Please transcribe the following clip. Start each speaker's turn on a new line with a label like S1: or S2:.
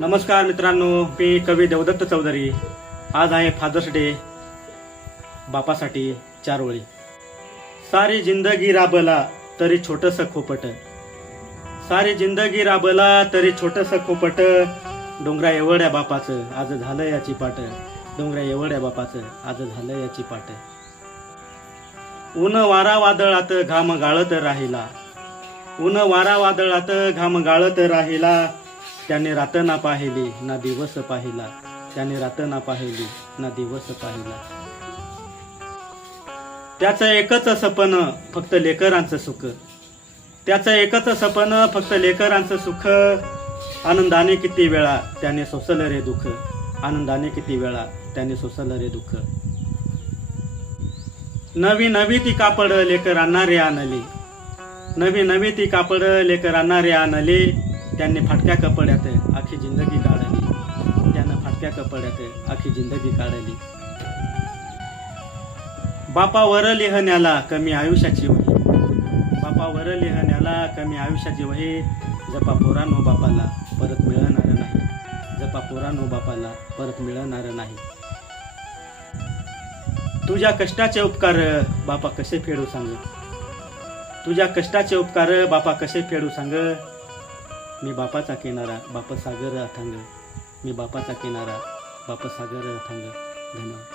S1: नमस्कार मित्रांनो मी कवी देवदत्त चौधरी. आज आहे फादर्स डे बापासाठी चार ओळी. सारी जिंदगी राबला तरी छोटस खोपट. सारी जिंदगी राबला तरी छोटस खोपट. डोंगरा एवढ्या बापाचं आज झालं याची पाट डोंगरा एवढ्या बापाचं आज झालं याची पाट ऊन वारा वादळात घाम गाळत राहिला. ऊन वारा वादळात घाम गाळत राहिला. त्याने रात ना पाहिली ना दिवस पाहिला. त्याने रात ना पाहिली ना दिवस पाहिला. त्याचं एकच सपन फक्त लेकरांचं सुख. त्याचं एकच सपन फक्त लेकरांचं सुख. आनंदाने किती वेळा त्याने सोसलं रे दुःख. आनंदाने किती वेळा त्याने सोसलं रे दुःख. नवी नवी ती कापड लेकरांना रे आणली. नवी नवी ती कापड लेकरांना रे आणली. त्यांनी फाटक्या कपड्यात आखी जिंदगी काढली. त्यानं फाटक्या कपड्यात आखी जिंदगी काढली. बापावर लिहण्याला कमी आयुष्याची वही. बापावर लिहण्याला कमी आयुष्याची वही. जपा पोरानो बापाला परत मिळणार नाही. जपा पोरानो बापाला परत मिळणार नाही. तुझ्या कष्टाचे उपकार बापा कसे फेडू सांग? तुझ्या कष्टाचे उपकार बापा कसे फेडू सांग? मी बापाचा किनारा बापसागर अथांग मी बापाचा किनारा बापसागर अथांग धन्यवाद.